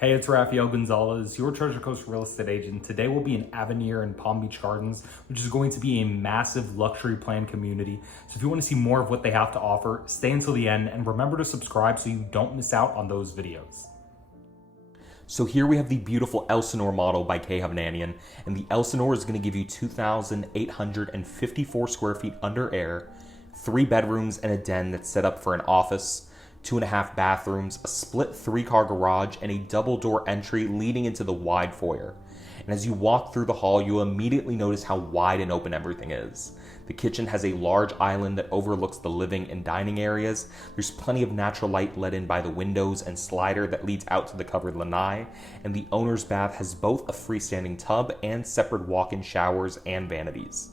Hey, it's Raphael Gonzalez, your Treasure Coast real estate agent. Today we'll be in Avenir in Palm Beach Gardens, which is going to be a massive luxury planned community. So if you want to see more of what they have to offer, stay until the end and remember to subscribe so you don't miss out on those videos. So here we have the beautiful Elsinore model by K. Hovnanian, and the Elsinore is going to give you 2,854 square feet under air, 3 bedrooms and a den that's set up for an office, 2.5 bathrooms, a split 3-car garage, and a double door entry leading into the wide foyer. And as you walk through the hall, you'll immediately notice how wide and open everything is. The kitchen has a large island that overlooks the living and dining areas. There's plenty of natural light let in by the windows and slider that leads out to the covered lanai. And the owner's bath has both a freestanding tub and separate walk-in showers and vanities.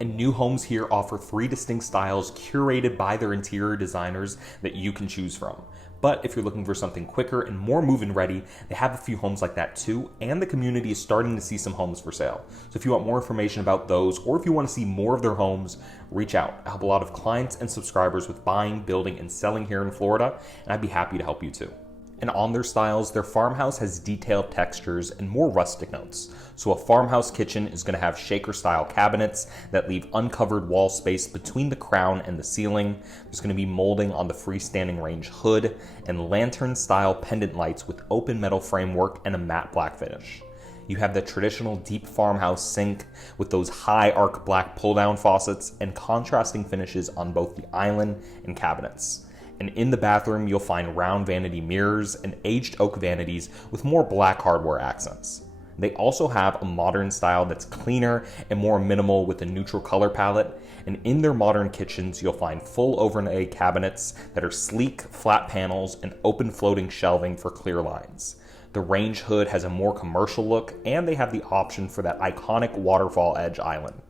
And new homes here offer 3 distinct styles curated by their interior designers that you can choose from. But if you're looking for something quicker and more move-in ready, they have a few homes like that too, and the community is starting to see some homes for sale. So if you want more information about those, or if you want to see more of their homes, reach out. I help a lot of clients and subscribers with buying, building, and selling here in Florida, and I'd be happy to help you too. And on their styles, their farmhouse has detailed textures and more rustic notes. So a farmhouse kitchen is going to have shaker-style cabinets that leave uncovered wall space between the crown and the ceiling. There's going to be molding on the freestanding range hood and lantern-style pendant lights with open metal framework and a matte black finish. You have the traditional deep farmhouse sink with those high arc black pull-down faucets and contrasting finishes on both the island and cabinets. And in the bathroom, you'll find round vanity mirrors and aged oak vanities with more black hardware accents. They also have a modern style that's cleaner and more minimal with a neutral color palette. And in their modern kitchens, you'll find full overlay cabinets that are sleek, flat panels and open floating shelving for clear lines. The range hood has a more commercial look, and they have the option for that iconic waterfall edge island.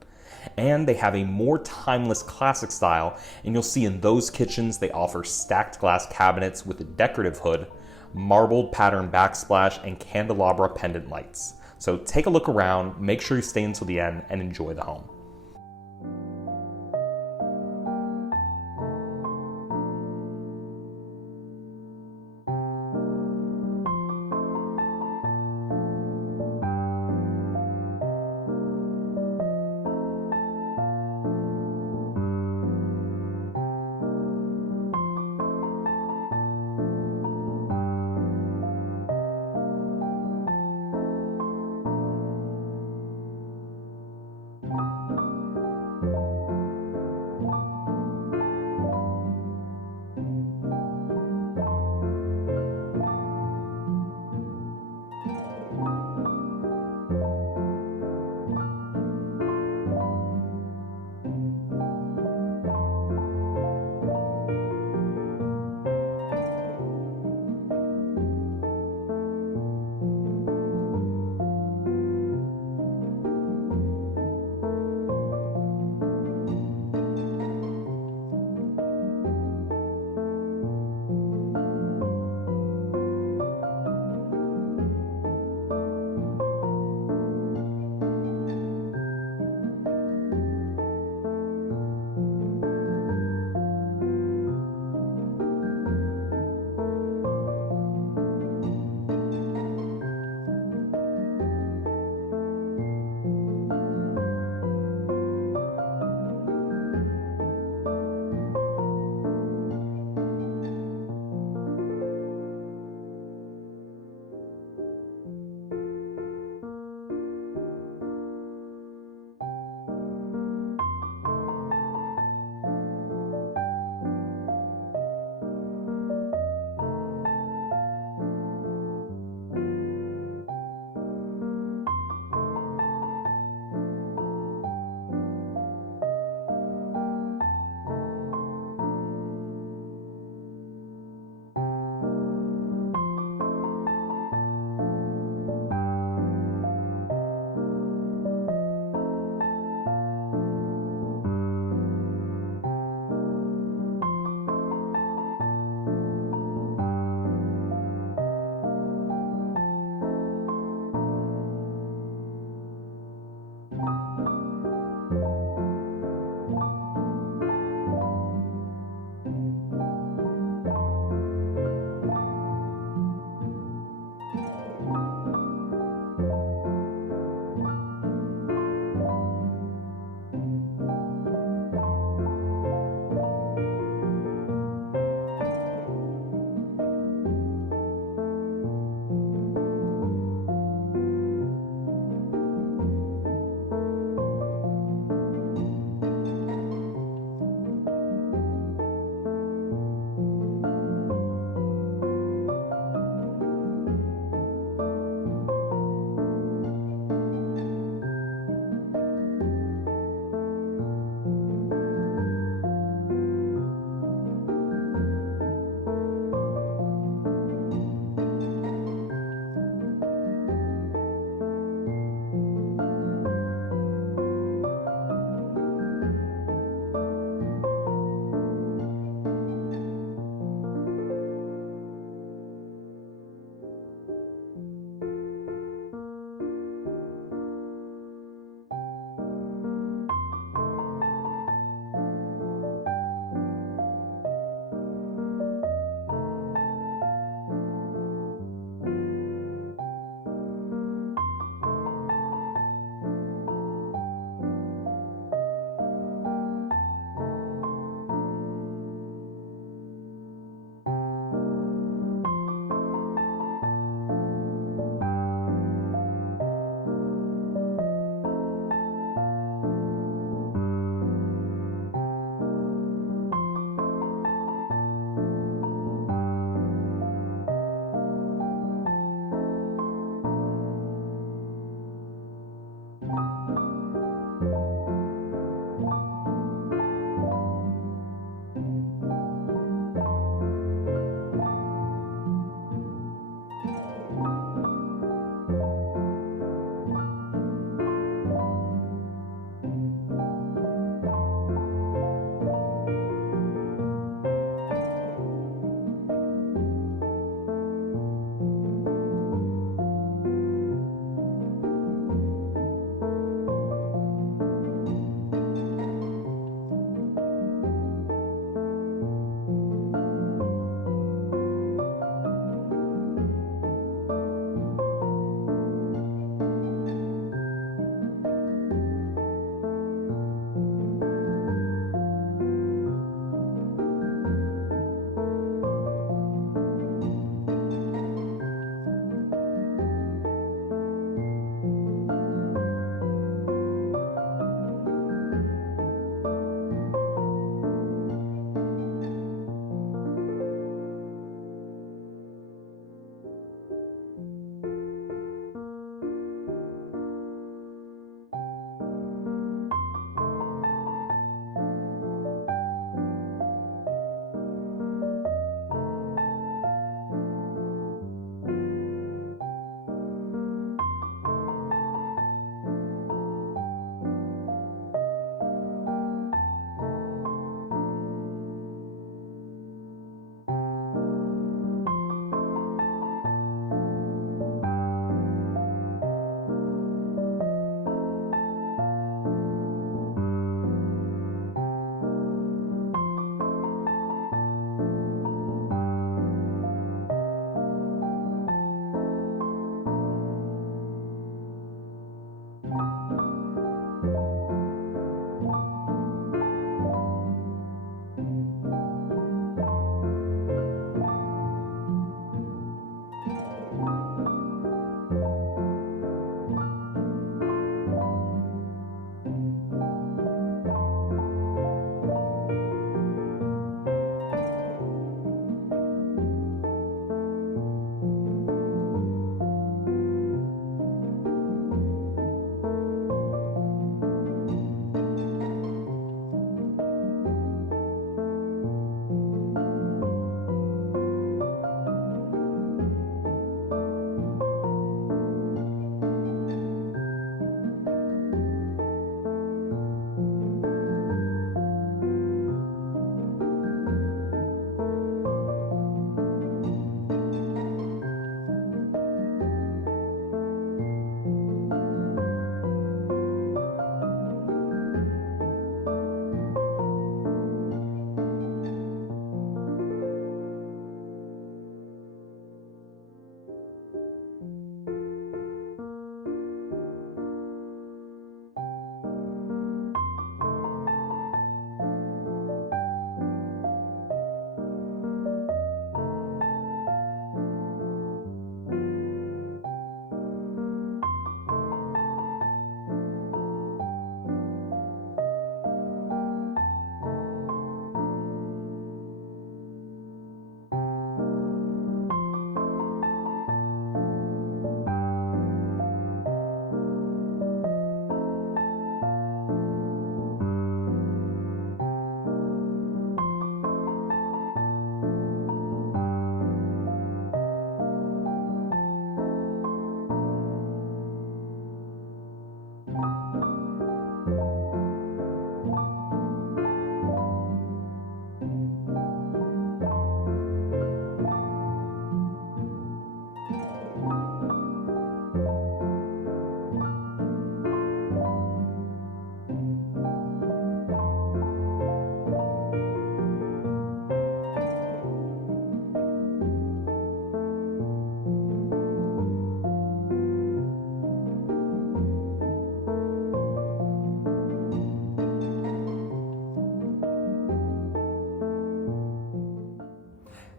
And they have a more timeless classic style, and you'll see in those kitchens they offer stacked glass cabinets with a decorative hood, marbled pattern backsplash, and candelabra pendant lights. So take a look around, make sure you stay until the end, and enjoy the home.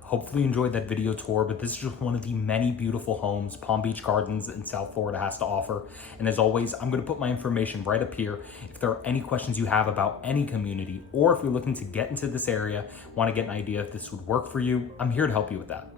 Hopefully you enjoyed that video tour, but this is just one of the many beautiful homes Palm Beach Gardens in South Florida has to offer. And as always, I'm gonna put my information right up here. If there are any questions you have about any community, or if you're looking to get into this area, wanna get an idea if this would work for you, I'm here to help you with that.